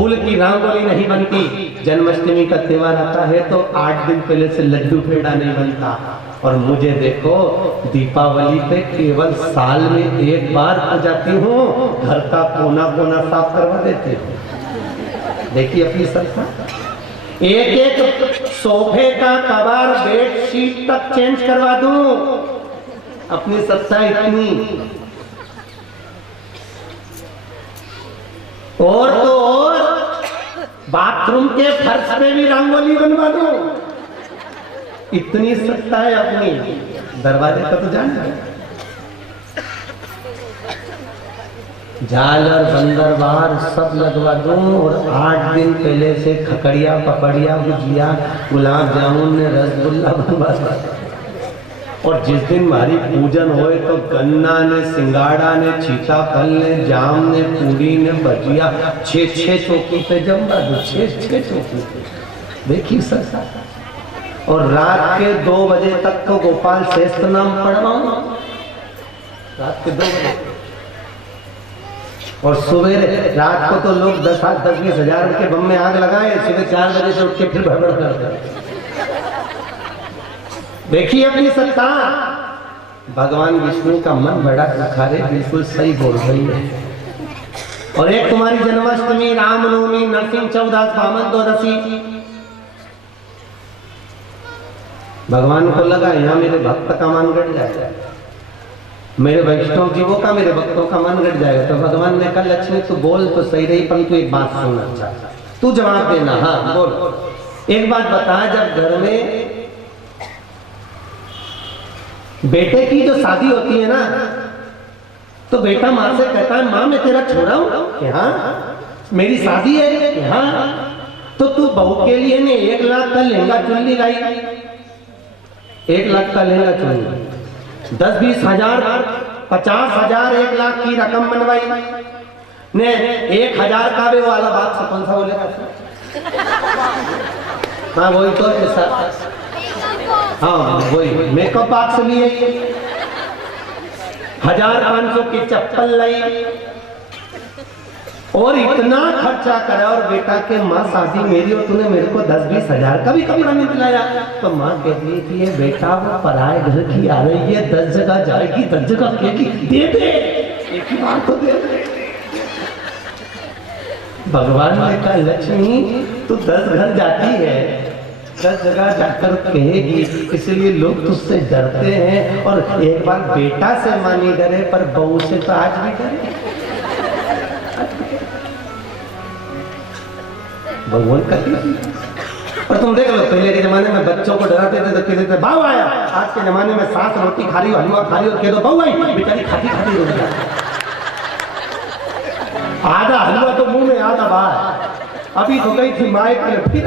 फूल की रंगोली नहीं बनती। जन्माष्टमी का त्योहार आता है तो 8 दिन पहले से लड्डू पेड़ा नहीं बनता। और मुझे देखो, दीपावली पे केवल साल में 1 बार आ जाती हूँ, घर का कोना कोना साफ करवा देती हूँ। देखिए अपनी संस्था, एक सोफे का कवर, बेडशीट तक चेंज करवा दूं। अपनी सत्ता इतनी। और तो और बाथरूम के फर्श पे भी रंगोली बनवा दूं। इतनी सत्ता है अपनी। दरवाजे का तो जान है, झालर बंदर बार सब लगवा दूं। और 8 दिन पहले से खकड़िया, पपड़िया, गुजिया, गुलाब जामुन ने, रसगुल्ला बनवा दूं। और जिस दिन हमारी पूजन होए तो गन्ना ने, सिंगाड़ा ने, सीताफल ने, जाम ने, पूरी ने, भजिया 6 चौकी पे जमवा दूं। 6 चौकी पे। देखिए सर। और रात के 2 बजे तक तो गोपाल श्रेष्ठ नाम पढ़वाऊं। रात के 2 बजे। और सुबह रात को तो लोग 10-20 हजार के बम में आग लगाए, सुबह 4 बजे से उठ के फिर भड़बड़ करते। देखिए अपनी सत्ता। भगवान विष्णु का मन बड़ा सुखारे, बिल्कुल सही बोल रही है। और एक तुम्हारी जन्माष्टमी, रामनवमी, नरसिंह चौदस, वामन द्वादशी। भगवान को लगा यहाँ मेरे भक्त का मन घट जाएगा, मेरे वैष्णव जीवों का, मेरे भक्तों का मन घट जाएगा। तो भगवान ने कहा, लक्ष्मी तू बोल तो सही रही, पर तू एक बात सुनना चाहता, तू जवाब देना। हाँ बोल। एक बात बता, जब घर में बेटे की जो शादी होती है ना, तो बेटा माँ से कहता है, माँ मैं तेरा छोड़ा हूं कि हाँ, मेरी शादी है कि हाँ, तो तू बहू के लिए ने 1 लाख का लहंगा चुन्नी लाई। 1 लाख का लहंगा चुन्नी, 10-20 हजार, 50 हजार, 1 लाख की रकम बनवाई ने। 1,000 का भी वाला बात से कौन सा बोलेगा? हाँ वही तो ऐसा। हाँ वही मेकअप बॉक्स लिए, 1,500 की चप्पल लाई। और इतना खर्चा करा। और बेटा के माँ शादी मेरी और तूने मेरे को 10-20 हजार का भी कपड़ा नहीं दिलाया। तो माँ कहती है कि ये बेटा वो पराए घर की आ रही है, 10 जगह जाएगी, 10 जगह कहेगी, दे दे, एक ही बात तो दे दे। भगवान ने कहा, लक्ष्मी तू 10 घर जाती है, 10 जगह जाकर कहेगी, इसलिए लोग तुझसे डरते हैं। और एक बार बेटा से मानी डरे, पर बहू से तो आज भी डरे। भगवान का। और तुम देख लो, पहले के जमाने में बच्चों को डराते थे तो कहते थे बाऊ आया। आज के जमाने में सास रोटी खा रही हो, हलवा खा रही हो, कह दो बाऊ आई, बेचारी खाती खाती रोटी खा। आधा हलवा तो मुंह में, आधा बाहर। अभी तो गई थी माए के फिर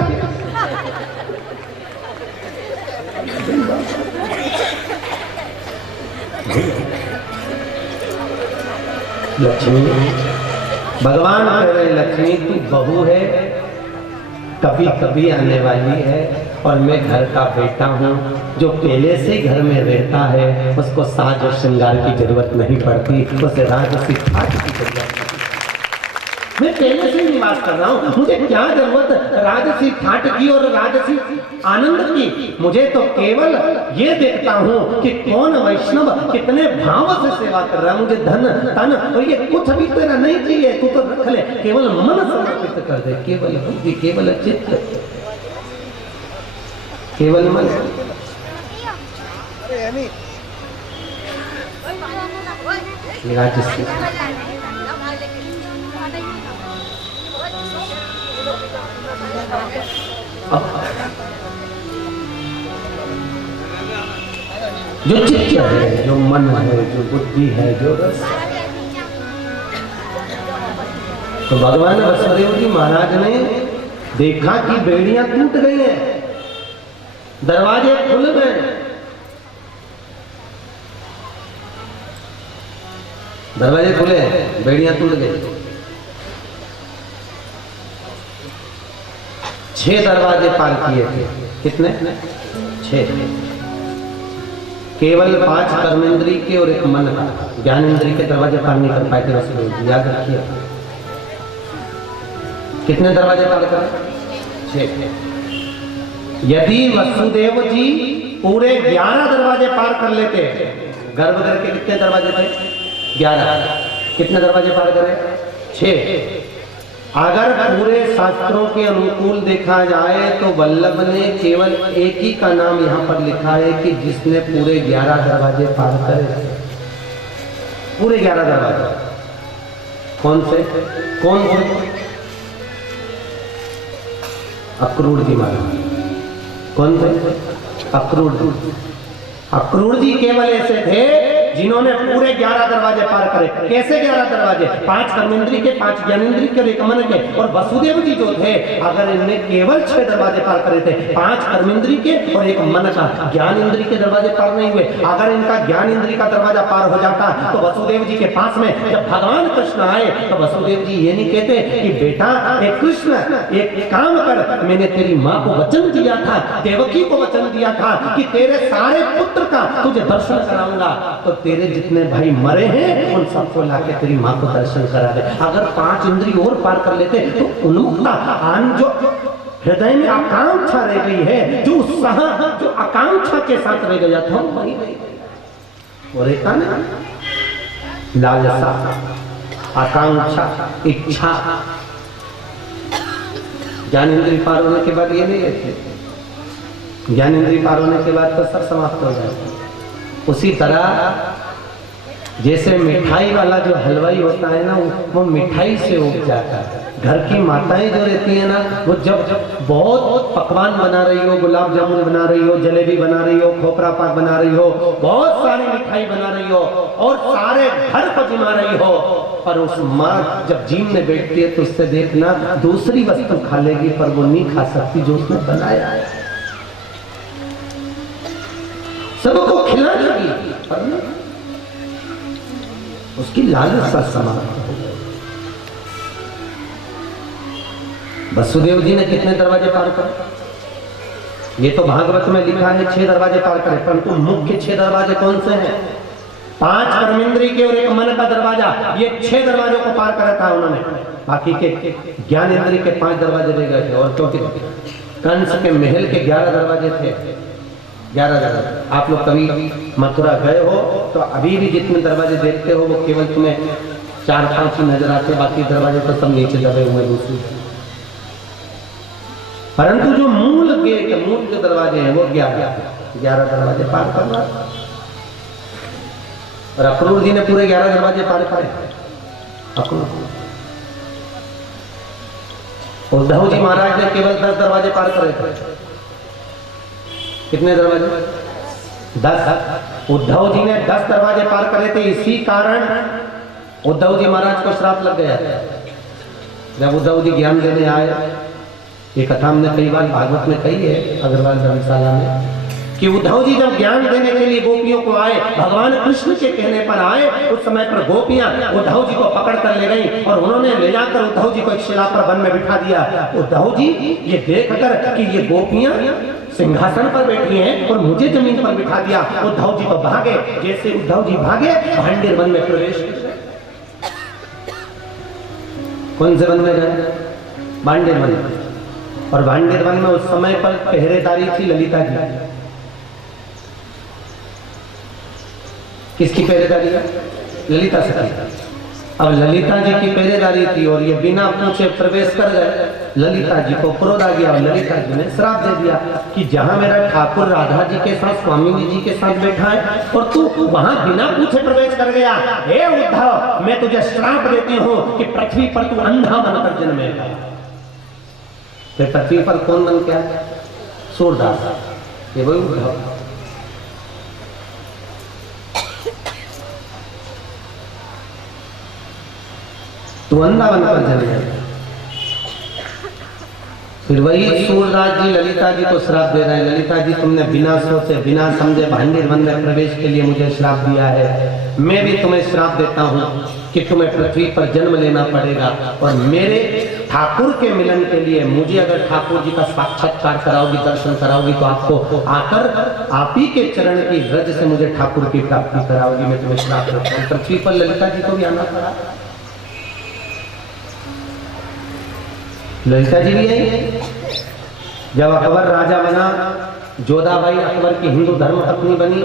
लक्ष्मी। भगवान कह रहे, लक्ष्मी तू बहू है, कभी कभी आने वाली है। और मैं घर का बेटा हूँ, जो पहले से घर में रहता है, उसको साज और श्रृंगार की जरूरत नहीं पड़ती, उसे राजसी ठाट की जरूरत है। मैं पहले से निवास कर रहा हूँ, मुझे क्या जरूरत राजसी ठाट की और राजसी आनंद की। मुझे तो केवल ये देखता हूँ कि कौन वैष्णव कितने भाव से सेवा कर रहा है। मुझे धन तन और ये कुछ भी तेरा नहीं चाहिए, तू तो रख ले, केवल मन समर्पित कर दे, केवल बुद्धि, केवल चित्त, केवल मन। राजसी जो चित्त है, जो मन है, जो बुद्धि है, जो रस। तो भगवान वसुदेव जी महाराज ने देखा कि बेड़ियां टूट गई हैं, दरवाजे खुल गए। दरवाजे खुले, बेड़ियां टूट गई। 6 दरवाजे पार किए थे। कितने? 6। केवल 5 कर्मेंद्री के और 1 मन का, ज्ञानेंद्री के दरवाजे पार नहीं कर पाए थे वसुदेव जी, याद रखिए। कितने दरवाजे पार करें? 6। यदि वसुदेव जी पूरे 11 दरवाजे पार कर लेते, गर्भगृह के कितने दरवाजे थे? 11। कितने दरवाजे पार करें? 6। अगर पूरे शास्त्रों के अनुकूल देखा जाए तो वल्लभ ने केवल एक ही का नाम यहाँ पर लिखा है कि जिसने पूरे 11 दरवाजे पार करे। पूरे 11 दरवाजे कौन से? कौन से? अक्रूर जी महाराज। कौन थे? अक्रूर जी। अक्रूर जी केवल ऐसे थे जिन्होंने पूरे 11 दरवाजे पार करे। कैसे 11 दरवाजे? 5 कर्मेंद्री के, 5 ज्ञानेंद्री के और 1 मन के। और वसुदेव जी जो थे, अगर इनने केवल 6 दरवाजे पार करे थे, 5 कर्मेंद्री के और 1 मन का, ज्ञान इंद्री के दरवाजे पार नहीं हुए। अगर इनका ज्ञान इंद्री का दरवाजा पार हो जाता तो वसुदेव जी के पास में जब भगवान कृष्ण आए तो वसुदेव जी ये नहीं कहते कि बेटा एक कृष्ण एक काम कर, मैंने तेरी माँ को वचन दिया था, देवकी को वचन दिया था कि तेरे सारे पुत्र का तुझे दर्शन कराऊंगा, तो तेरे जितने भाई मरे हैं उन सबको लाके तेरी माँ को दर्शन करा दे। अगर 5 इंद्री और पार कर लेते तो उन्मुक्ता आन जो हृदय में आकांक्षा रह गई है, जो उत्साह जो आकांक्षा के साथ रह गया था वही और एक ना लालसा, आकांक्षा, इच्छा। ज्ञानेंद्रिय पार होने के बाद ये नहीं रहते, ज्ञानेंद्रिय पार होने के बाद तो सब समाप्त हो जाता है। उसी तरह जैसे मिठाई वाला जो हलवाई होता है ना, वो मिठाई से उग जाता है। घर की माताएं जो रहती है ना, वो जब बहुत पकवान बना रही हो, गुलाब जामुन बना रही हो, जलेबी बना रही हो, खोपरा पाक बना रही हो, बहुत सारी मिठाई बना रही हो और सारे घर को जिमा रही हो, पर उस माँ जब जीमने बैठती है तो उससे देखना दूसरी वस्तु खा लेगी, पर वो नहीं खा सकती जो उसने बनाया है। सबको खिला देगी पर उसकी लालसा समाप्त हो गई। वसुदेव जी ने कितने दरवाजे पार करे? ये तो भागवत में लिखा है 6 दरवाजे पार करे, परंतु मुख्य 6 दरवाजे कौन से हैं? 5 कर्मेंद्री के और 1 मन का दरवाजा, ये 6 दरवाजों को पार करा था उन्होंने। बाकी के ज्ञान इंद्री के 5 दरवाजे रह गए थे। और क्योंकि कंस के महल के 11 दरवाजे थे, 11 दरवाजे। आप लोग कभी मथुरा गए हो तो अभी भी जितने दरवाजे देखते हो वो केवल तुम्हें 4-5 ही नजर आते, बाकी दरवाजे तो सब नीचे दबे हुए दूसरे। परंतु जो मूल गेट, मूल जो दरवाजे हैं वो 11 दरवाजे पार करना। और अक्रूर जी ने पूरे 11 दरवाजे पार करे। उद्धव जी महाराज ने केवल 10 दरवाजे पार करे थे। कितने दरवाजे? 10। उद्धव जी ने 10 दरवाजे पार करे थे। इसी कारण उद्धव जी महाराज को श्राप लग गया। जब उद्धव जी ज्ञान देने आए, ये कथा हमने कई बार भागवत में कही है, अग्रवाल धर्मशाला में, कि उद्धव जी जब ज्ञान देने के लिए गोपियों को आए, भगवान कृष्ण के कहने पर आए, उस समय पर गोपियां उद्धव जी को पकड़ कर ले गई और उन्होंने ले जाकर उद्धव जी को एक शिला पर वन में बिठा दिया। उद्धव जी ये देखकर कि ये गोपियां सिंहासन पर बैठी हैं और मुझे जमीन पर बिठा दिया, उद्धव जी तो भागे। जैसे उद्धव जी भागे, भांडेर वन में प्रवेश किया। कौन से वन में गए? भांडेर वन। और भांडेर वन में उस समय पर पहरेदारी थी ललिता जी। किसकी पहरेदारी है? ललिता सखी। अब ललिता जी की पहरेदारी थी और ये बिना पूछे प्रवेश कर गए। ललिता जी को क्रोध आ गया और ललिता जी ने श्राप दे दिया कि जहां मेरा ठाकुर राधा जी के साथ स्वामी जी के साथ बैठा है और तू वहां बिना पूछे प्रवेश कर गया, हे उद्धव, मैं तुझे श्राप देती हूँ कि पृथ्वी पर तू अंधा बनकर जन्मेगा। फिर पृथ्वी पर कौन बन गया? सूरदास। ये वही उद्धव। तू अंधा बनकर जन्मेगा। फिर वही सूरदास जी ललिता जी को श्राप दे रहे हैं, ललिता जी तुमने बिना सोचे बिना समझे भांडेर वन में प्रवेश के लिए मुझे श्राप दिया है। मैं भी तुम्हें श्राप देता हूँ कि तुम्हें पृथ्वी पर जन्म लेना पड़ेगा और मेरे ठाकुर के मिलन के लिए मुझे अगर ठाकुर जी का साक्षात्कार कराओगी, दर्शन कराओगी, तो आपको आकर आप ही के चरण की रज से मुझे ठाकुर की प्राप्ति कराओगी। मैं तुम्हें श्राप देता हूँ। पृथ्वी पर ललिता जी को भी आना पड़ा। ललिता जी भी आई। जब अकबर राजा बना, जोधाबाई अकबर की हिंदू धर्म पत्नी बनी।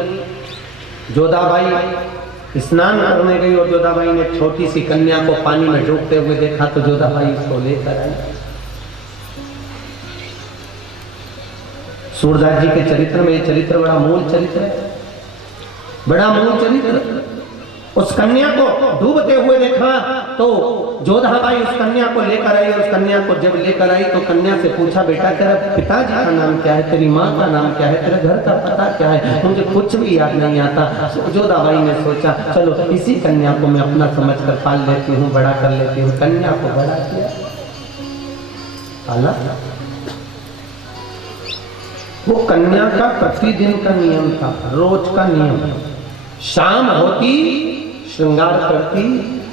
जोधाबाई स्नान करने गई और जोधाबाई ने छोटी सी कन्या को पानी में डूबते हुए देखा तो जोधाबाई उसको लेकर आई। सूरदास जी के चरित्र में ये चरित्र बड़ा मूल चरित्र है, बड़ा मूल चरित्र। उस कन्या को डूबते हुए देखा तो जोधाबाई उस कन्या को लेकर आई और उस कन्या को जब लेकर आई तो कन्या से पूछा, बेटा तेरा पिताजी का नाम क्या है, तेरी माँ का नाम क्या है, तेरे घर का पता क्या है, मुझे कुछ भी याद नहीं आता। जोधाबाई ने सोचा चलो इसी कन्या को मैं अपना समझकर पाल लेती हूँ, बड़ा कर लेती हूँ। कन्या को बड़ा किया, पाला। वो कन्या का प्रतिदिन का नियम था, रोज का नियम। शाम होती श्रृंगार करती,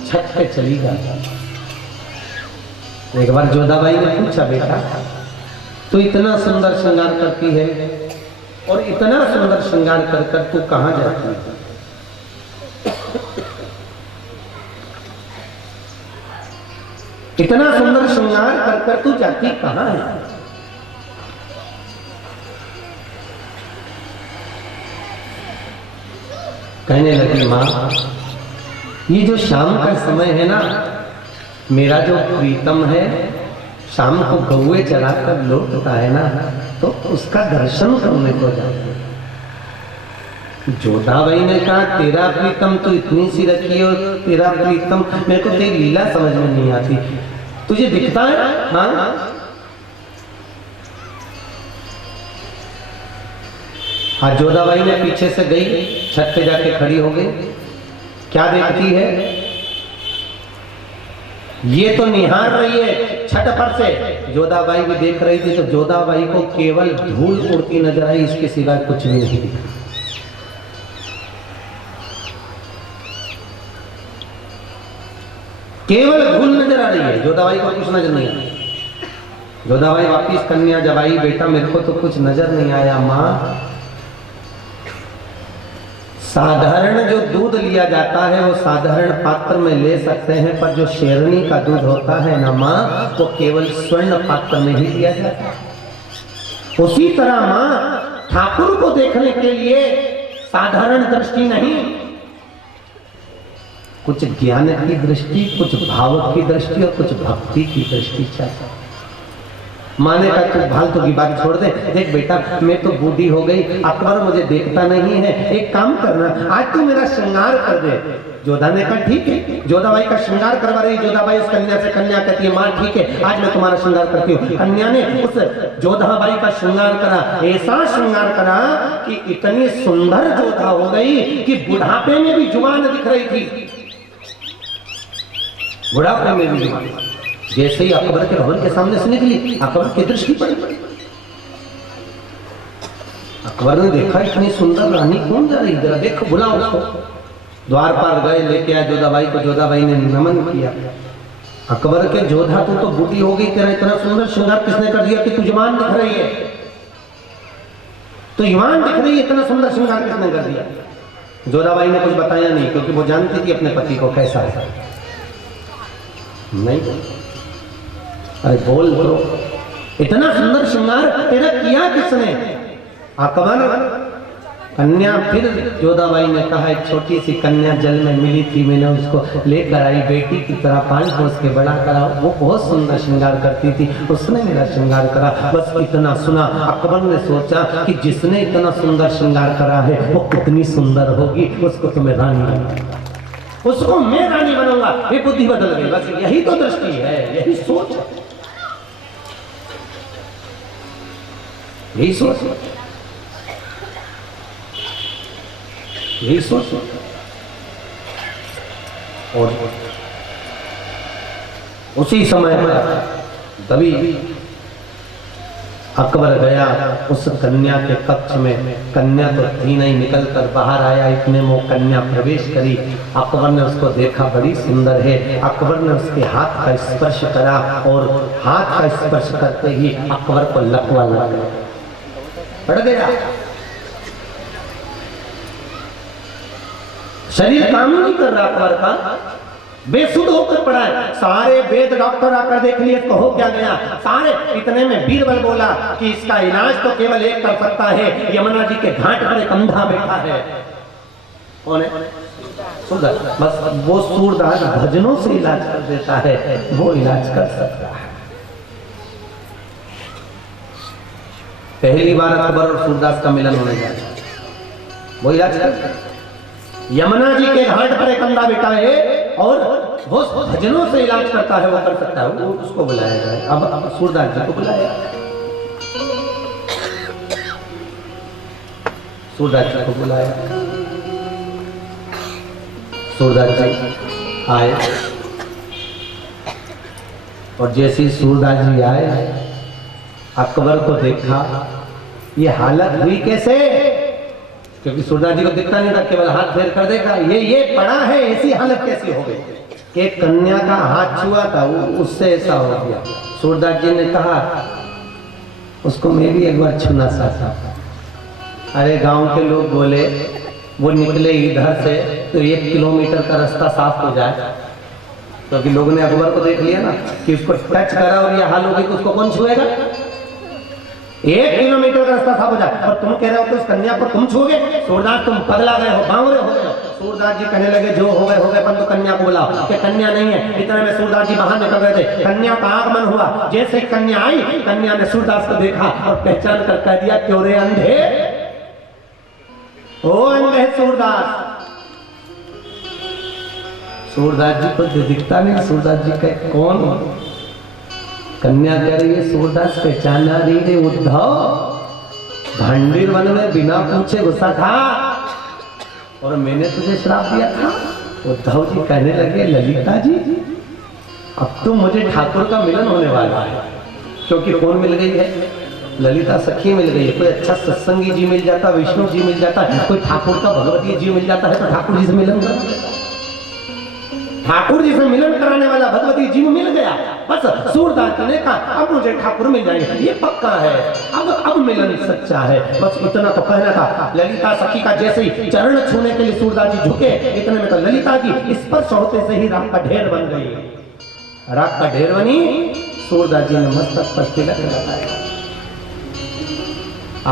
छत पे चली जाती। एक बार जोधाबाई ने पूछा, बेटा तू इतना सुंदर श्रृंगार करती है और इतना सुंदर श्रृंगार कर कर तू कहां जाती है? इतना सुंदर श्रृंगार कर कर तू जाती कहां है? कहने लगी, मां ये जो शाम का समय है ना, मेरा जो प्रीतम है शाम को गौए चलाकर लौटता है ना, तो उसका दर्शन करने को जाते। जोधाबाई ने कहा, तेरा प्रीतम तो इतनी सी रखी और तेरा प्रीतम, मेरे को तेरी लीला समझ में नहीं आती, तुझे दिखता है? हाँ। आज जोधाबाई ने पीछे से गई, छत पे जाके खड़ी हो गई। क्या देखती है? ये तो निहार रही है छत पर से, जोधाबाई भी देख रही थी। तो जोधाबाई को केवल धूल उड़ती नजर आई, इसके सिवाय कुछ भी नहीं दिखा। केवल धूल नजर आ रही है, जोधाबाई को कुछ नजर नहीं आया। जोधाबाई वापिस कन्या जब आई, बेटा मेरे को तो कुछ नजर नहीं आया। माँ साधारण जो दूध लिया जाता है वो साधारण पात्र में ले सकते हैं, पर जो शेरनी का दूध होता है ना माँ, वो केवल स्वर्ण पात्र में ही लिया जाता है। उसी तरह माँ ठाकुर को देखने के लिए साधारण दृष्टि नहीं, कुछ ज्ञान की दृष्टि, कुछ भाव की दृष्टि और कुछ भक्ति की दृष्टि चाहिए। माने का तू फालतू की बात छोड़ दे, देख बेटा मैं तो बूढ़ी हो गई, अकबर मुझे देखता नहीं है, एक काम करना आज तू मेरा श्रृंगार कर दे। जोधा ने कहा ठीक है। जोधाबाई का श्रृंगार करवा रही जोधाबाई उस कन्या से, कन्या कहती है माँ ठीक है आज मैं तुम्हारा श्रृंगार करती हूँ। कन्या ने उस जोधाबाई का श्रृंगार करा, ऐसा श्रृंगार करा कि इतनी सुंदर जोधा हो गई कि बुढ़ापे में भी जुबान दिख रही थी, बुढ़ापे में भी जुबान। जैसे ही अकबर के भवन के सामने से निकली, अकबर की दृष्टि पड़ी। अकबर ने देखा इतनी सुंदर रानी कौन जा रही, जरा देखो बुलाओ उसको। द्वार पर गए, लेके आए जोधाबाई को। जोधाबाई ने नमन किया। अकबर के, जोधा तू तो बूढ़ी हो गई, तेरा इतना सुंदर श्रृंगार किसने कर दिया कि तू जवान दिख रही है? तो जवान दिख रही है, इतना सुंदर श्रृंगार किसने कर दिया? जोधाबाई ने कुछ बताया नहीं, क्योंकि वो जानती थी अपने पति को कैसा है। नहीं, अरे बोल बोलो, इतना सुंदर श्रृंगार तेरा किया किसने? अकबर। कन्या, फिर जोधाबाई ने कहा एक छोटी सी कन्या जल में मिली थी, मैंने उसको लेकर आई, बेटी की तरह पाल पोस के बड़ा करा, वो बहुत सुंदर श्रृंगार करती थी, उसने मेरा श्रृंगार करा, बस इतना सुना। अकबर ने सोचा कि जिसने इतना सुंदर श्रृंगार करा है वो कितनी सुंदर होगी, उसको तो मैं रानी बनाऊंगा, उसको मैं रानी बनाऊंगा। ये बुद्धि बदल गई, बस यही तो दृष्टि है, यही सोच है, यही सोच, यही सोच। और उसी समय पर तभी अकबर गया उस कन्या के कक्ष में। कन्या तो थी नहीं, निकल कर बाहर आया, इतने में वो कन्या प्रवेश करी। अकबर ने उसको देखा, बड़ी सुंदर है। अकबर ने उसके हाथ का स्पर्श करा और हाथ का स्पर्श करते ही अकबर को लकवा लग गया, पड़ गया। शरीर काम नहीं कर रहा अकबर का, बेसुध होकर पड़ा है। सारे वेद डॉक्टर आकर देख लिए, कहो क्या गया, सारे। इतने में बीरबल बोला कि इसका इलाज तो केवल एक कर सकता है, यमुना जी के घाट पर एक अंधा बैठा है। कौन है? सूरदास। बस वो सूरदास भजनों से इलाज कर देता है, वो इलाज कर सकता है। पहली बार अकबर और सूरदास का मिलन होने जा रहा है, वो इलाज कर। यमुना जी के घाट पर एक अंधा बैठा है और वो भजनों से इलाज करता है, वो कर सकता है। वो उसको बुलाया जाए। अब सूरदास जी को बुलाया, सूरदास जी को बुलाया। सूरदास जी आए और जैसे ही सूरदास जी आए, अकबर को देखा। ये हालत हुई कैसे? क्योंकि सूरदास जी को दिखता नहीं था, केवल हाथ फेर कर देखा, ये पड़ा है, ऐसी हालत कैसी हो गई कि कन्या का हाथ छुआ था, उससे ऐसा हो गया। सूरदास जी ने कहा, उसको मैं भी एक बार छूना चाहता था। अरे गांव के लोग बोले, वो निकले इधर से तो 1 किलोमीटर का रास्ता साफ हो जाए, क्योंकि लोगों ने अकबर को देख लिया ना कि उसको टच करा और ये हाल हो गई तो उसको कौन छुएगा। 1 किलोमीटर का रास्ता साफ हो जाए और तुम कह रहे हो कि उस कन्या को तुम छुओगे? सूरदास तुम पगला गए हो, बावरे हो गए हो। सूरदास जी कहने लगे, जो हो गए परंतु कन्या को बुलाओ। कि कन्या नहीं है। इतने में सूरदास जी बाहर निकल गए थे, कन्या का आगमन हुआ। जैसे कन्या आई, कन्या ने सूरदास को देखा और पहचान कर कह दिया, क्यों रे अंधे? ओ अंधे सूरदास। सूरदास जी को दिखता नहीं। सूरदास जी कहे, कौन? कन्या कह रही है, सूरदास पहचाना रही रे उद्धव, भांडीर वन में बिना पूछे घुसा था और मैंने तुझे श्राप दिया था। उद्धव जी कहने लगे, ललिता जी अब तो मुझे ठाकुर का मिलन होने वाला है। क्योंकि कौन मिल गई है? ललिता सखी मिल गई है। कोई अच्छा सत्संगी जी मिल जाता, विष्णु जी मिल जाता, कोई ठाकुर का भगवती जी मिल जाता है तो ठाकुर जी से मिलन कर देता। ठाकुर जी से मिलन कराने वाला भगवती जी मिल गया। बस सूरदास जी ने कहा, अब मुझे ठाकुर मिल जाएंगे, ये पक्का है। अब मिलन सच्चा है। बस इतना तो कहना था। ललिता सखी का जैसे ही चरण छूने के लिए सूरदास जी झुके, इतने में तो ललिता जी स्पर्श होते से ही राख का ढेर बन गई। राख का ढेर बनी, सूरदास जी ने मस्तक पर तिलक लगाया।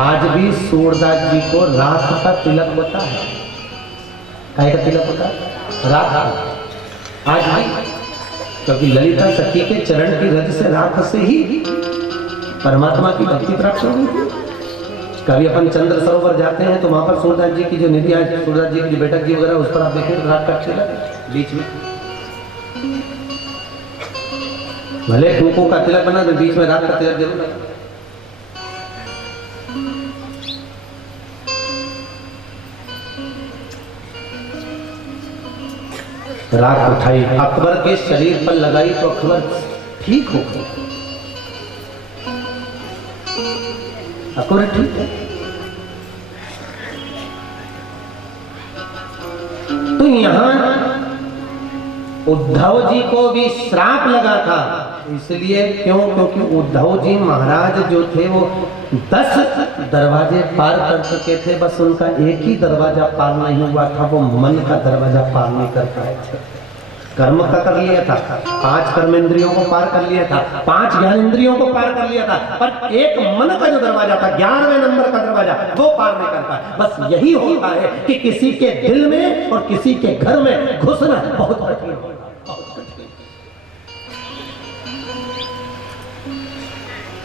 आज भी सूरदास जी को राख का तिलक होता है। काय का तिलक होता है? राख। आज भी, क्योंकि ललिता सखी के चरण की रज से राख से ही परमात्मा की भक्ति प्राप्त हो गई थी। कभी अपन चंद्र सरोवर जाते हैं तो वहां पर सूरदास जी की जो निधि आज, सूरदास जी की जो बैठक जी वगैरह, उस पर आप देखें राख का तिलक बीच में। भले कुंकू का तिलक बना तो बीच में राख का तिलक जरूर है। राख उठाई, अकबर के शरीर पर लगाई तो अकबर ठीक हो गया। अकबर ठीक है। तो यहां उद्धव जी को भी श्राप लगा था। इसलिए क्यों? क्योंकि उद्धव जी महाराज जो थे वो 10 दरवाजे पार कर चुके थे, बस उनका एक ही दरवाजा पार नहीं हुआ था, वो मन का दरवाजा पार नहीं कर पाए थे। कर्म का कर लिया था, 5 कर्मेंद्रियों को पार कर लिया था, 5 ज्ञानेंद्रियों को पार कर लिया था, पर एक मन का जो दरवाजा था, 11वें नंबर का दरवाजा, वो पार नहीं करता। बस यही होता है कि किसी के दिल में और किसी के घर में घुसना बहुत कठिन होता है।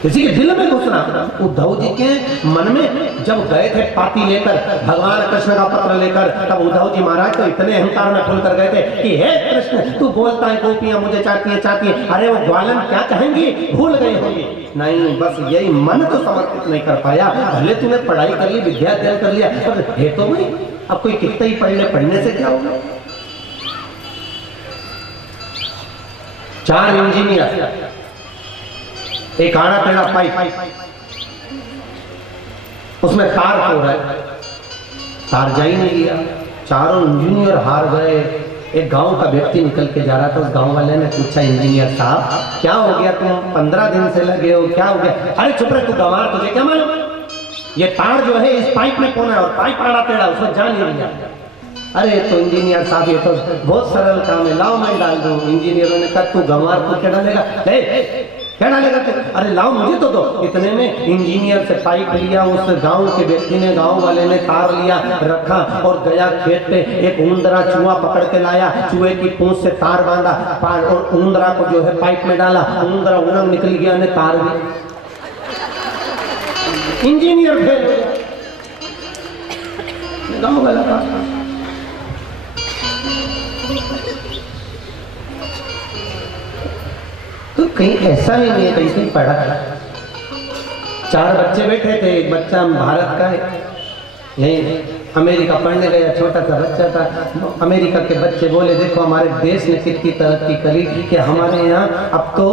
किसी के दिल में घुसना। उद्धव जी के मन में जब गए थे पाती लेकर, भगवान कृष्ण का पत्र लेकर, तब उद्धव जी महाराज तो इतने अहंकार में खुल कर गए थे कि हे कृष्ण, तू बोलता है गोपियां मुझे चाहती है। अरे वो ग्वालन क्या कहेंगी, भूल गई होगी। नहीं, बस यही मन तो समर्पित नहीं कर पाया। भले तूने पढ़ाई कर ली, विद्या अध्ययन कर लिया, पर है तो नहीं। अब कोई कितना ही पढ़ ले, पढ़ने से क्या होगा। 4 इंजीनियर, एक आड़ा टेढ़ा पाइप, उसमें तार हो रहा है, तार जा ही नहीं गया। चारों इंजीनियर हार गए। एक गांव का व्यक्ति निकल के जा रहा था, उस गांव वाले ने पूछा, इंजीनियर साहब क्या हो गया, तुम 15 दिन से लगे हो, क्या हो गया? अरे चुप रहे, तू गंवार, तुझे क्या मालूम? ये तार जो है इस पाइप में कौन है, और पाइप आड़ा टेढ़ा, उसमें जा नहीं रहा। अरे तो इंजीनियर साहब ये तो बहुत सरल काम है, लाओ मैं डाल दूं। इंजीनियरों ने कहा तू गंवार को क्या डालेगा, क्या डालेगा तू? अरे लाओ मुझे तो दो। इतने में इंजीनियर से पाइप लिया, उस गांव के व्यक्ति ने, गांव वाले ने तार लिया, रखा और गया खेत पे, एक ऊंदरा चूहा पकड़ के लाया, चूहे की पूंछ से तार बांधा और ऊंदरा को जो है पाइप में डाला, ऊंदरा उड़न निकल गया ने तार भी। इंजीनियर फेल हो गया, गांव वाला था। तो कहीं ऐसा ही नहीं है, कहीं से पढ़ा। 4 बच्चे बैठे थे, एक बच्चा भारत का है, यही अमेरिका पढ़ने गया, छोटा सा बच्चा था। अमेरिका के बच्चे बोले देखो हमारे देश ने कितनी तरक्की करी कि हमारे यहाँ अब तो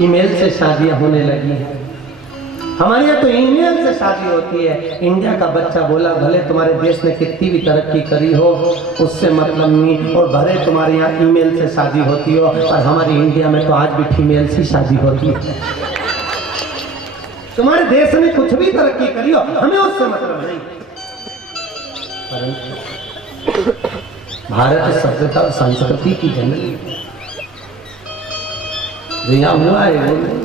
ईमेल से शादियां होने लगी हैं, हमारे यहाँ तो ईमेल से शादी होती है। इंडिया का बच्चा बोला भले तुम्हारे देश ने कितनी भी तरक्की करी हो, उससे मतलब नहीं, और भले तुम्हारे यहाँ ईमेल से शादी होती हो, और हमारी इंडिया में तो आज भी फीमेल से शादी होती है। तुम्हारे देश ने कुछ भी तरक्की करी हो, हमें उससे मतलब नहीं। परंतु भारत सभ्यता और संस्कृति की जननी जो यहाँ हुआ है वो नहीं।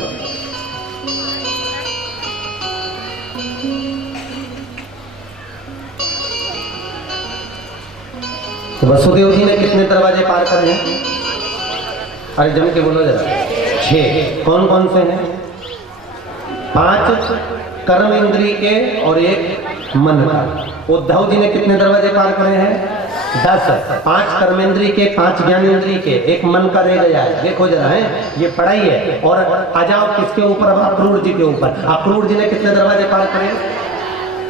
तो वसुदेव जी ने कितने दरवाजे पार करे हैं? अरे जम के बोलो जरा। 6। कौन कौन से हैं? 5 कर्म इंद्री के और 1 मन का। उद्धव जी ने कितने दरवाजे पार करे हैं? 10। 5 कर्मेंद्री के, 5 ज्ञानेंद्री के, 1 मन का रह गया है। देखो जरा है, ये पढ़ाई है। और आ जाओ किसके ऊपर? अक्रूर जी के ऊपर। अक्रूर जी ने कितने दरवाजे पार करे?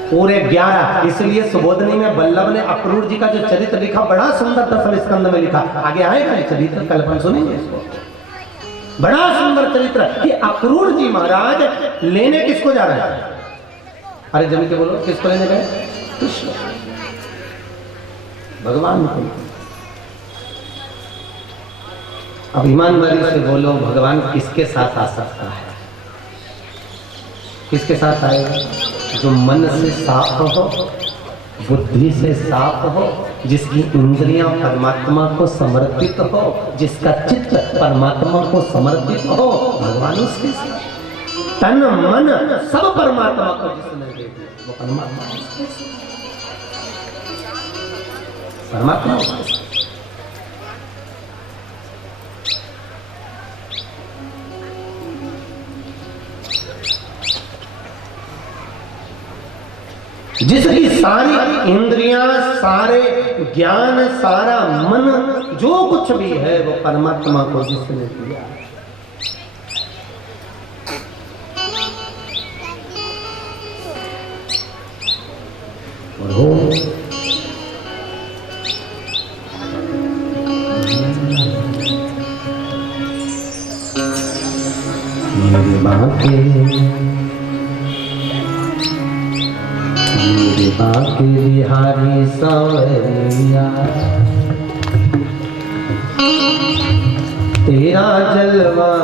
पूरे 11। इसलिए सुबोधनी में वल्लभ ने अक्रूर जी का जो चरित्र लिखा बड़ा सुंदर 10वें स्कंद में लिखा। आगे आएगा ये चरित्र, कल अपन सुनेंगे इसको। बड़ा सुंदर चरित्र कि अक्रूर जी महाराज लेने किसको जा रहे हैं? अरे जमी के बोलो, किसको लेने गए? कृष्ण भगवान को। अब ईमानदारी से बोलो, भगवान किसके साथ आ सकता है? किसके साथ आएगा? जो मन से साफ हो, बुद्धि से साफ हो, जिसकी इंद्रियां परमात्मा को समर्पित हो, जिसका चित्त परमात्मा को समर्पित हो, भगवान उसके साथ। तन मन सब परमात्मा को जिसने दे दिया वो परमात्मा परमात्मा। जिसकी सारी इंद्रियां, सारे ज्ञान, सारा मन, जो कुछ भी है वो परमात्मा को जिसने दिया। मेरे बाके बिहारी सांवरिया, तेरा जलवा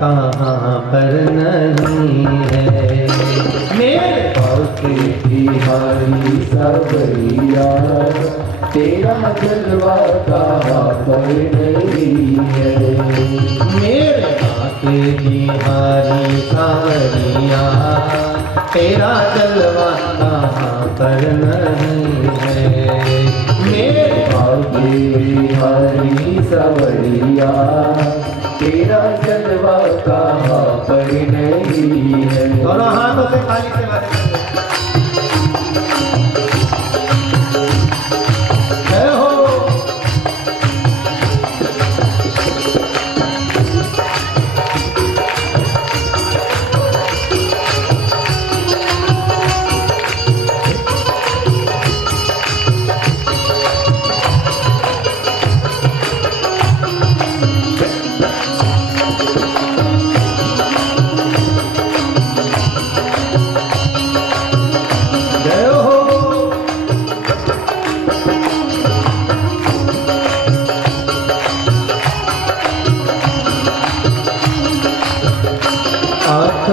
कहाँ पर नहीं है। मेरे बाके बिहारी सांवरिया, तेरा जलवा कहाँ पर नहीं है। मेरे बाके बिहारी सांवरिया, तेरा जलवा कहाँ पर नहीं है। मेरे बाके बिहारी सांवरिया, तेरा जलवा कहाँ पर नहीं है। दोनों हाथों से खाली से बात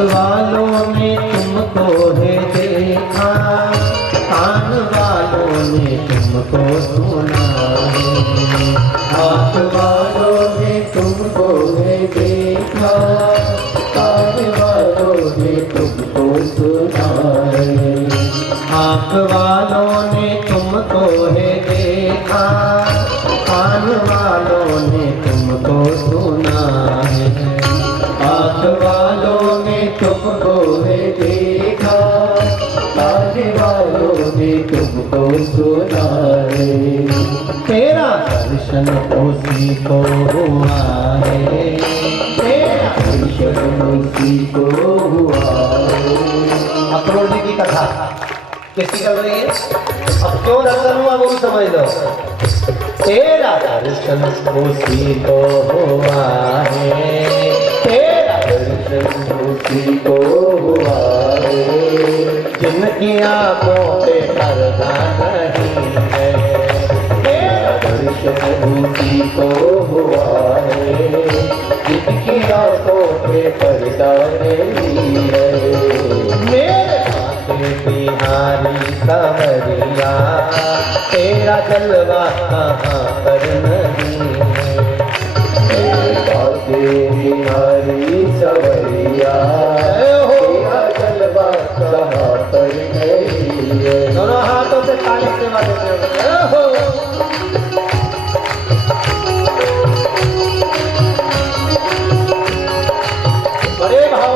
वालों ने तुमको है देखा, कान वालों ने तुमको सुना। ने तुमको सुनाए, आँख वालों ने तुमको है देखा, कान वालों ने तुमको सुना है। आँख वालों ने तुमको है देखा, कान वालों ने तुमको सुनाए, तेरा दर्शन उसी को हुआ है, तेरा दर्शन उसी को हुआ है। अक्रोड़ जी की कथा किसकी चल रही है? अब क्यों दर्शन हुआ वो भी समझ लो। तेरा दर्शन उसी को हुआ है, तेरा दर्शन उसी को हुआ है, जिनकी आंखों पे पर्दा नहीं है। तेरा दर्शन उसी को हुआ है, जिनकी आंखों पे पर्दा नहीं है। मेरे माथे बिहारी सवरिया, तेरा जलवा कहाँ पर नहीं है। मेरे बाके बिहारी सवरिया, तेरा जलवा कहाँ पर नहीं है। दोनों हाथों से ताली सेवा देते हो। बड़े भाव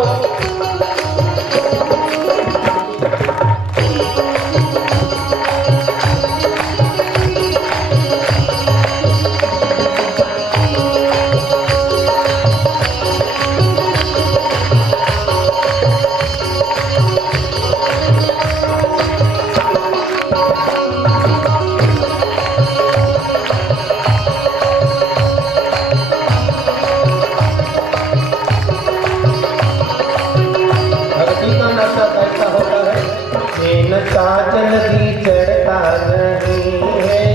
साजन भी चढ़ता नहीं है,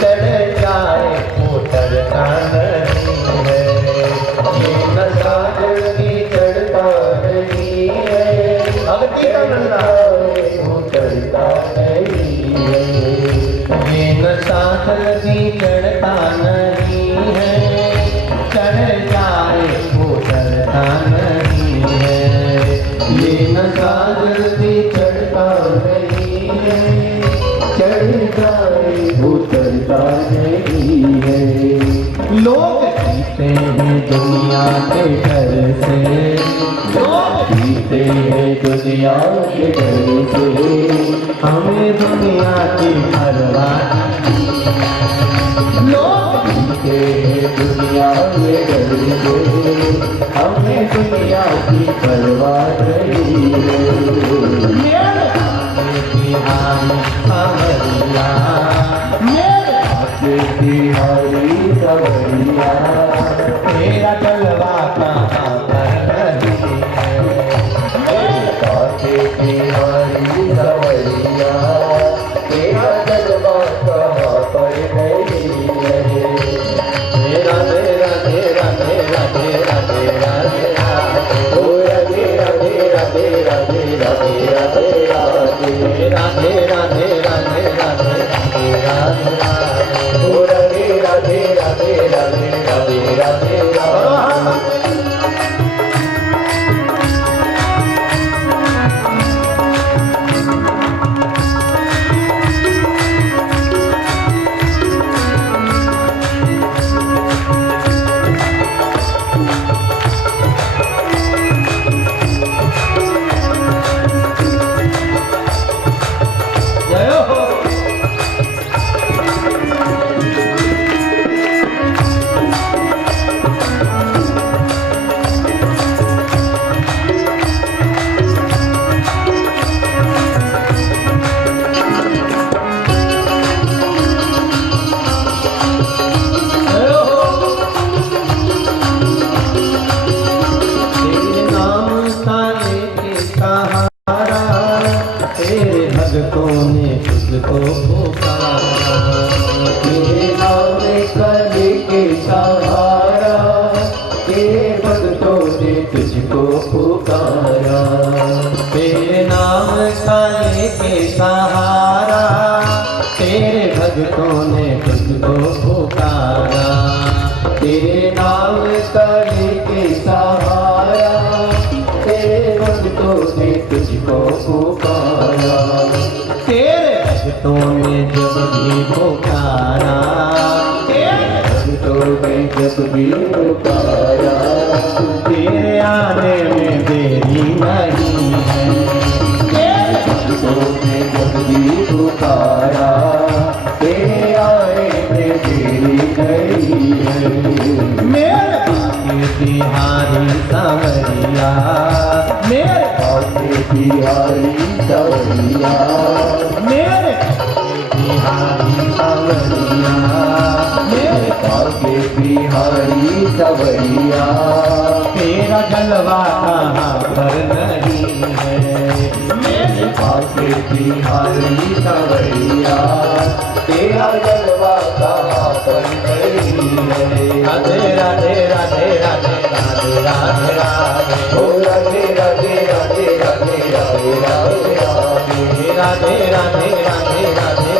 चढ़ जाए वो डरता नहीं है। ये न साजन भी चढ़ता नहीं है, भक्ति का नंदा वो चढ़ता नहीं है। ये न साजन भी चढ़ता नहीं है, चढ़ जाए वो डरता नहीं है। ये न साजन भी चढ़ता नहीं है, चढ़ जाए उतरता नहीं है। लोग जीते हैं दुनिया के डर से, लोग जीते हैं दुनिया के डर से, हमें दुनिया की परवाह नहीं। लोग जीते हैं दुनिया के डर से, हमें दुनिया की परवाह नहीं है। मेरे बिहारी सवरिया, मेरे बिहारी सवरिया, तेरा जलवा कहाँ पर नहीं है। काके बिहारी सवरिया, तेरा जलवा कहाँ पर नहीं है। तेरा तेरा तेरा तेरा तेरा तेरा तेरा ओ राधे राधे राधे राधे राधे राधे राधे, तेरा तेरा तेरा तेरा तेरा तेरा ओ राधे राधे राधे राधे राधे राधे राधे। भक्तों ने तुझको पुकारा, तेरे भक्तों ने जब भी पुकारा, तेरे भक्तों ने जब भी पुकारा, तेरे आने में देरी नहीं है, तेरे भक्तों ने जब भी पुकारा, तेरे आए में देरी नहीं है। मेरे बाके बिहारी सांवरिया, मेरे बाके बिहारी सांवरिया, मेरे बिहारी सांवरिया, मेरे बाके बिहारी सांवरिया, तेरा जलवा कहाँ पर नहीं है, मेरे बाके बिहारी सांवरिया, तेरा जलवा कहाँ पर नहीं है। राधे राधे राधे राधे राधे राधे राधे, ओ राधे राधे राधे राधे राधे राधे राधे, राधे राधे राधे राधे राधे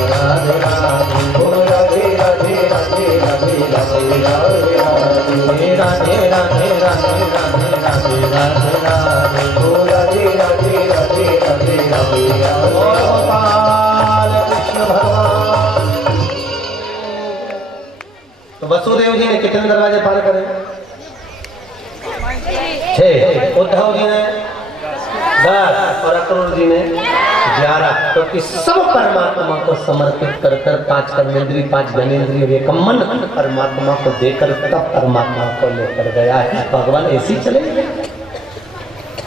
राधे राधे, ओ राधे राधे राधे राधे राधे राधे राधे, राधे राधे राधे राधे राधे राधे राधे, ओ राधे राधे राधे राधे राधे राधे। गोपाल कृष्ण भगवान। तो वसुदेव जी ने कितने दरवाजे पार करे? 6। उद्धव जी ने 10 और अक्रूर जी ने 11, क्योंकि सब परमात्मा को समर्पित कर कर 5 कर्मेंद्रिय 5 ज्ञानेंद्रिय एकम्मन परमात्मा को देकर तब परमात्मा को लेकर गया है। भगवान ऐसे चले गए,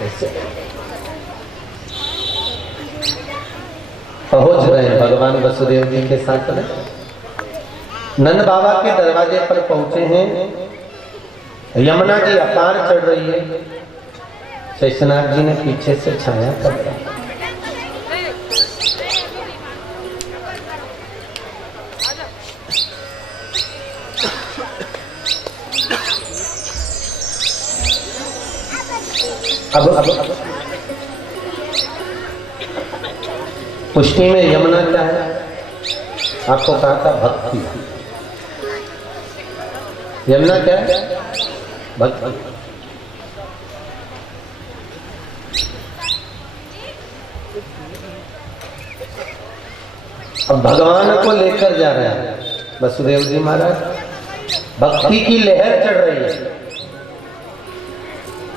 ऐसे पहुंच गए भगवान वसुदेव जी के साथ में। नंद बाबा के दरवाजे पर पहुंचे हैं, यमुना जी अपार चढ़ रही है, शेषनाग जी ने पीछे से छाया कर दिया। अब पुष्टि में यमुना क्या है? आपको कहा था भक्ति। यमुना क्या है? भक्ति। अब भगवान को लेकर जा रहे हैं वसुदेव जी महाराज, भक्ति की लहर चढ़ रही है।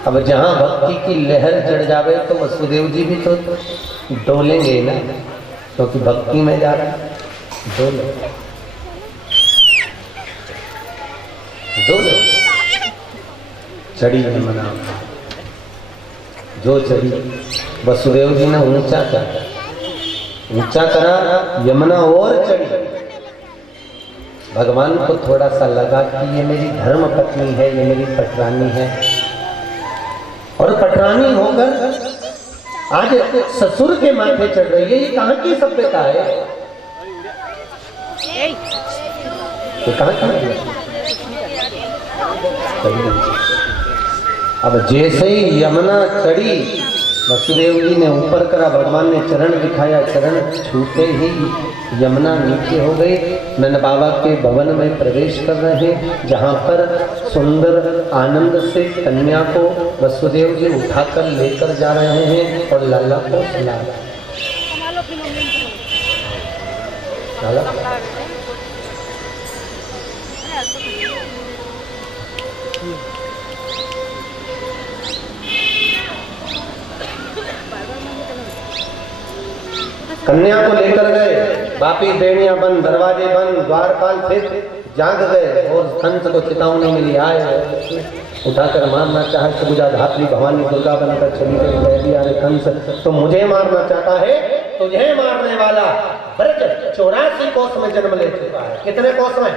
अब जहां भक्ति की लहर चढ़ जावे तो वसुदेव जी भी तो डोलेंगे ना, क्योंकि भक्ति में जा रहा है। डोले डोले चढ़ी यमुना, जो चढ़ी वसुदेव जी ने ऊंचा करा, ऊंचा करा यमुना और चढ़ी। भगवान को थोड़ा सा लगा कि ये मेरी धर्म पत्नी है, ये मेरी पटरानी है, और पटरानी होकर आज ससुर के माथे चढ़ रही है। ये कहाँ की सभ्यता है? ये कहाँ की? अब जैसे ही यमुना चढ़ी, वसुदेव जी ने ऊपर करा, भगवान ने चरण दिखाया, चरण छूते ही यमुना नीचे हो गई। नंद बाबा के भवन में प्रवेश कर रहे हैं, जहाँ पर सुंदर आनंद से कन्या को वसुदेव जी उठाकर लेकर जा रहे हैं और लाला को सुला रहे हैं। लाला कन्या को लेकर गए, बापी बेड़ियां बंद, दरवाजे बंद, द्वारपाल फिर जाग गए और कंस को चेतावनी मिली, आए उठाकर मारना चाहे तो बुझा धात्री भवानी दुर्गा बनकर चली गई। अरे कंस तो मुझे मारना चाहता है, तुझे मारने वाला ब्रज 84 कोस में जन्म ले चुका है। कितने कोस में?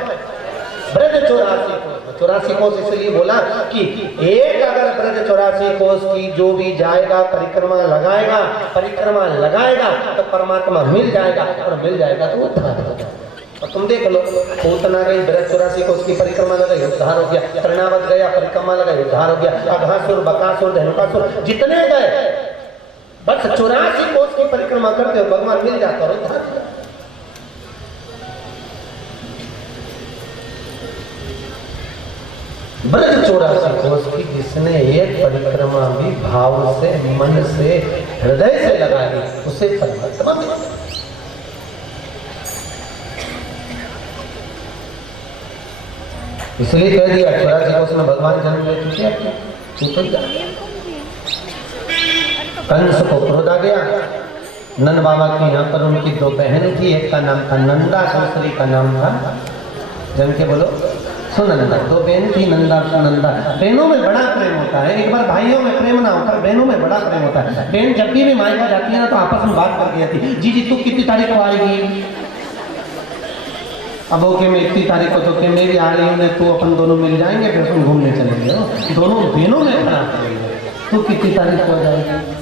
ब्रज 84 कोस। 84 कोस इसलिए बोला कि एक अगर ब्रज 84 कोस की जो भी जाएगा परिक्रमा लगाएगा तो परमात्मा मिल जाएगा, और मिल जाएगा तो उद्धार हो जाएगा। और तुम देख लो, पूतना गई ब्रज 84 कोस की परिक्रमा लगाई, उद्धार हो गया। कर्णावत गया, परिक्रमा लगाई, उद्धार हो गया। अघासुर, बकासुर, धनुकासुर जितने गए, बस 84 कोस की परिक्रमा करते हो, भगवान मिल जाता और उद्धार हो जाता। ब्रज 84 कोस की जिसने एक परिक्रमा भी भाव से, मन से, हृदय से लगा ली, उसे परमात्मा मिला। इसलिए कह दिया 84 कोस में भगवान जन्म ले चुके हैं, तू तो जा। कंस को क्रोध आ गया। नंद बाबा की यहाँ पर उनकी दो बहनें थी, एक का नाम था नंदा, दूसरी का नाम था, जन के बोलो, सुनंदा। दो बहन थी, नंदा सुनंदा। बहनों में बड़ा प्रेम होता है। एक बार भाइयों में प्रेम ना होता, बहनों में बड़ा प्रेम होता है। बहन जब भी मायका जाती है ना तो आपस में बात कर जाती है, जी तू कितनी तारीख को आएगी? अब ओके मैं इतनी तारीख को तो के मेरी आ रही हूँ, तो अपन दोनों मिल जाएंगे, फिर अपन घूमने चलेंगे। दोनों बहनों में बड़ा प्रेम है। तू कितनी तारीख को आ जाएगी?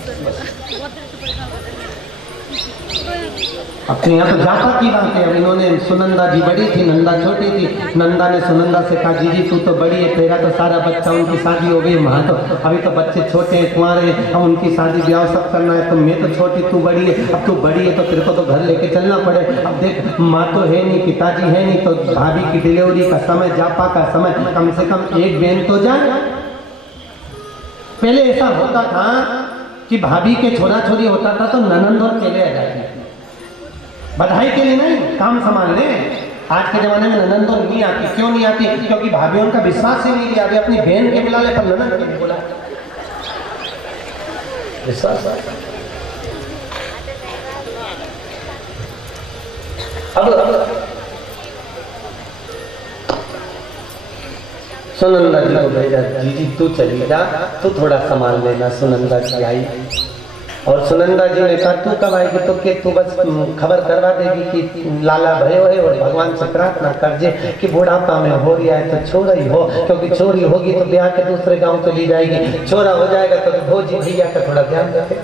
अब तो यहाँ तो जापा की बात है। अब इन्होंने, सुनंदा जी बड़ी थी, नंदा छोटी थी। नंदा ने सुनंदा से कहा, जी तू तो बड़ी है, तेरा तो सारा बच्चा, उनकी शादी हो गई, वहाँ तो अभी तो बच्चे छोटे हैं, कुंवारे हैं, अब उनकी शादी ब्याह सब करना है, तो मैं तो छोटी, तू बड़ी है। अब तू बड़ी है तो तेरे को तो घर लेके चलना पड़े। अब देख, माँ तो है नहीं, पिताजी है नहीं, तो भाभी की डिलीवरी का समय, जापा का समय, कम से कम एक बहन तो जाए। पहले ऐसा होता था कि भाभी के छोरा छोरी होता था तो ननंद और केले आ जाती, बधाई के लिए नहीं, काम संभालने। आज के जमाने में ननंद और नहीं आती। क्यों नहीं आती? क्योंकि भाभीयों का विश्वास ही नहीं किया। अभी अपनी बहन के बुला ले, पर ननंद के नहीं बोला। विश्वास अब सुनंदा जी को भेजा, जी तू चली जा, तू थोड़ा संभाल लेना। सुनंदा जी आई और सुनंदा जी ने कहा, तू कब आएगी? तो कि तू बस खबर करवा देगी कि लाला भयो है, और भगवान से प्रार्थना कर जे कि बुढ़ापा में हो रहा है तो छोरा ही हो, क्योंकि छोरी होगी तो ब्याह के दूसरे गांव चली जाएगी, छोरा हो जाएगा तो भोजी भैया का थोड़ा ध्यान रखे।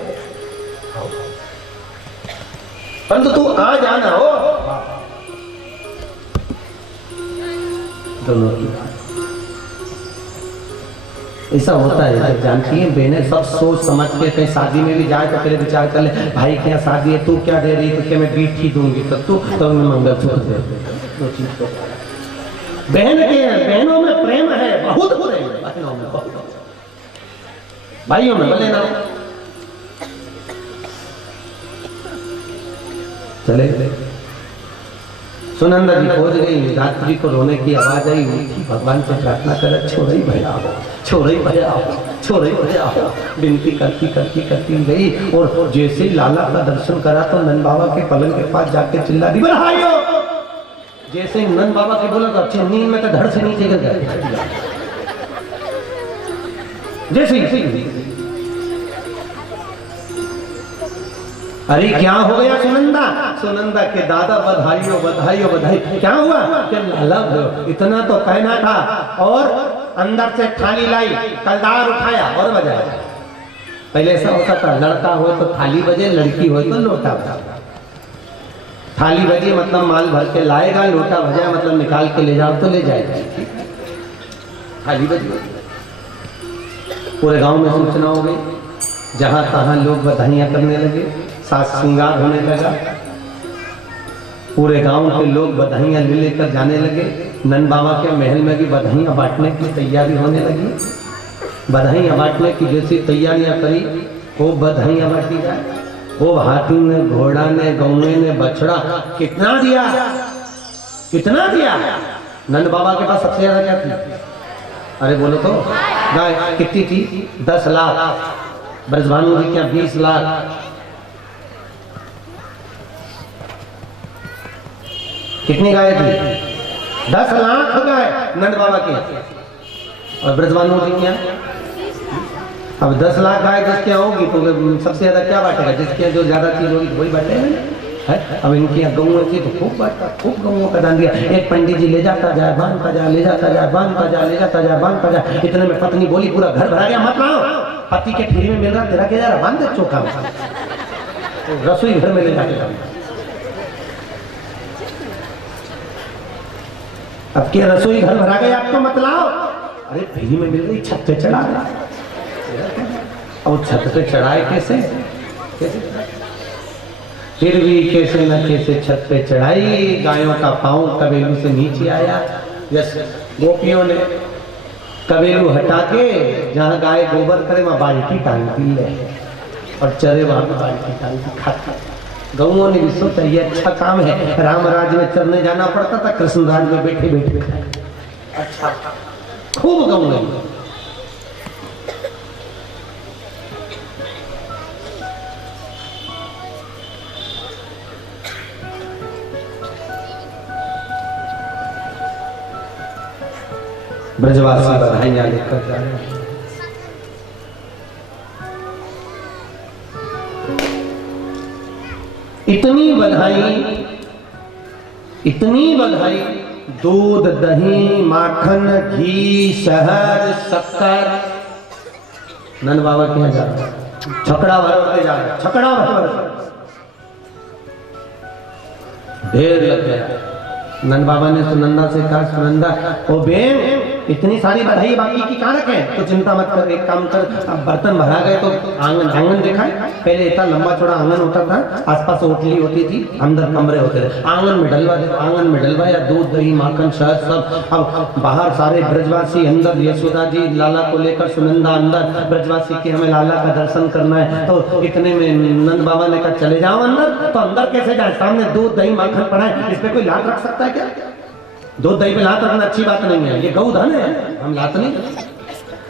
परंतु तू आ जाना हो। दोनों की ऐसा होता है। जब जानती है बहनें सब सोच समझ के कहीं शादी में भी जाए तो पहले विचार कर ले, भाई के यहाँ शादी है, तू क्या दे रही? तो क्या मैं बीठी दूंगी, तो तू तो मैं मंगलसूत्र दे। दो चीज तो बहन के, बहनों में प्रेम है, बहुत प्रेम है बहनों में, बहुत। भाइयों में भले ना चले। सुनंदा जी पहुंच गई, रात्रि को रोने की आवाज आई, उठी, भगवान से प्रार्थना कर, छोड़ ही भैया आओ, छोड़ ही भैया आओ, छोड़ ही भैया आओ। विनती करती करती करती गई, और जैसे ही लाला का दर्शन करा तो नंद बाबा के पलंग के पास जाके चिल्ला दी, बधाइयो। जैसे ही नंद बाबा के बोला तो अच्छे नींद में तो धड़ से नीचे गिर गए। जैसे ही, अरे क्या हो गया सुनंदा? सुनंदा के दादा, बधाइयो बधाइयो बधाई। क्या हुआ? क्या लाला इतना तो कहना था, और अंदर से थाली लाई, कलदार उठाया और बजाया। पहले ऐसा होता था, लड़का हो तो थाली बजे, लड़की हो तो लोटा बजा। थाली बजी मतलब माल भर के लाएगा, लोटा बजाया मतलब निकाल के ले जाओ तो ले जाएगा। थाली बजी, पूरे गांव में सूचना हो गई, जहां तहां लोग बधाइयां करने लगे, साज श्रृंगार होने लगा, पूरे गांव के लोग बधाइयां ले लेकर जाने लगे। नंद बाबा के महल में भी बधाइयां बांटने की तैयारी होने लगी। बधाइयां बांटने की जैसी तैयारियां करी, वो बधाइयां बांटी जाए। वो हाथी ने, घोड़ा ने, गौवे ने, बछड़ा कितना दिया, कितना दिया। नंद बाबा के पास सबसे ज्यादा क्या थी? अरे बोलो तो, गाय कितनी थी? 10 लाख। ब्रजभानु जी क्या 20 लाख। कितनी गाय थी? 10 लाख गाय नंद बाबा की। और ब्रजभानु जी क्या? अब 10 लाख गाय जिसके होगी तो सबसे ज्यादा क्या बांटेगा? जिसके जो ज्यादा चीज होगी वही बांटेगा है। अब इनकी गऊ थी तो खूब बांटा, खूब गऊ का दान दिया। एक पंडित जी ले जाता जाए, बांधता जाए, ले जाता जाए, बांधता जाए, ले जाता जाए, बांधता जाए। इतने में पत्नी बोली, पूरा घर भरा गया, मत लाओ। पति के फ्री में मिल रहा, तेरा क्या जा रहा? बांध दे चौका में, रसोई घर में ले जाके। अब क्या रसोई घर भरा गया, आपको मत लाओ। अरे फ्री में मिल रही, छत पे चढ़ा रहा। अब छत पे चढ़ाए कैसे? फिर भी कैसे न कैसे छत पे चढ़ाई। गायों का पांव कबेलू से नीचे आया। यस, गोपियों ने कबेलू हटा के जहाँ गाय गोबर करे वहाँ बाल्टी टांगती है और चरे वहाँ पे बाल्टी टांगती खाती। गौओं ने भी सोचा ये अच्छा काम है, राम राज में चरने जाना पड़ता था, कृष्ण राज में बैठे बैठे अच्छा खूब गौ है। ब्रजवासी बधाइयां लेकर जा रहे हैं। इतनी बधाई, दूध दही माखन घी शहद शक्कर। नंद बाबा के यहाँ जा रहे हैं, छकड़ा भर जा रहे हैं, छकड़ा भर ढेर लग गया। नंद बाबा ने सुनंदा से कहा, सुनंदा ओ बेन इतनी सारी बधाई बाकी की कहाँ रखें? तो चिंता मत कर, एक काम कर, अब बर्तन भरा गए तो आंगन देखा है, पहले इतना लंबा चौड़ा आंगन होता था, आसपास होटली होती थी, अंदर कमरे होते थे, आंगन में डलवा दे। आंगन में डलवा या दूध दही माखन शहद सब। अब बाहर सारे ब्रजवासी अंदर, यशोदा जी लाला को लेकर, सुनंदा अंदर, ब्रजवासी के हमें लाला का दर्शन करना है। तो इतने में नंद बाबा ने कहा चले जाओ अंदर। तो अंदर कैसे जाए, सामने दूध दही माखन पड़ा है, इस पे कोई लात रख सकता है क्या? दूध दही पे लात रखना अच्छी बात नहीं है, ये गौधन है, हम लात नहीं।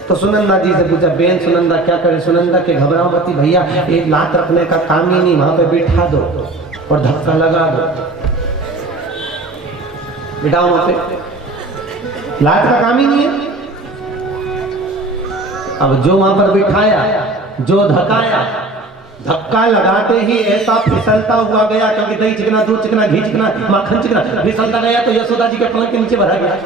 तो सुनंदा जी से पूछा, बेन सुनंदा क्या करे? सुनंदा के घबराओ मत भैया, एक लात रखने का काम ही नहीं, वहां पे बिठा दो और धक्का लगा दो, बिठाओ वहां पे, लात का काम ही नहीं है। अब जो वहां पर बिठाया, जो धकाया, धक्का लगाते ही ऐसा फिसलता हुआ गया, क्योंकि दही चिकना, दूध चिकना, घी चिकना, माखन चिकना, फिसलता गया तो यशोदा जी के पलंग के नीचे भरा गया।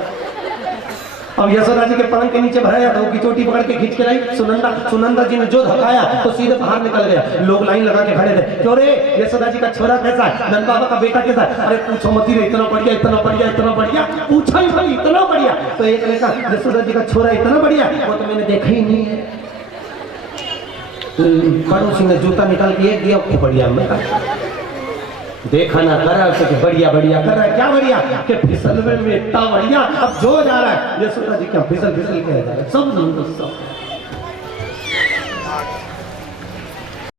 अब यशोदा जी के पलंग के नीचे भराया तो की चोटी पकड़ के खींच के लाई। सुनंदा जी ने जो धकाया तो सीधे बाहर निकल गया। लोग लाइन लगा के खड़े थे, क्यों रे यशोदा जी का छोरा कैसा है, नंद बाबा का बेटा कैसा है? अरे पूछो मत ही रे, इतना बढ़िया, इतना बढ़िया, इतना बढ़िया, पूछा ही भाई इतना बढ़िया। तो एक ने कहा यशोदा जी का छोरा इतना बढ़िया, वो तो मैंने देखा ही नहीं है। पड़ोसी ने जूता निकाल के एक दिया, बढ़िया में देखा ना करा उसे कि बढ़िया बढ़िया कर रहा है। क्या बढ़िया कि फिसलने में इतना बढ़िया। अब जो जा रहा है यशोदा जी क्या फिसल फिसल के जा रहा है, सब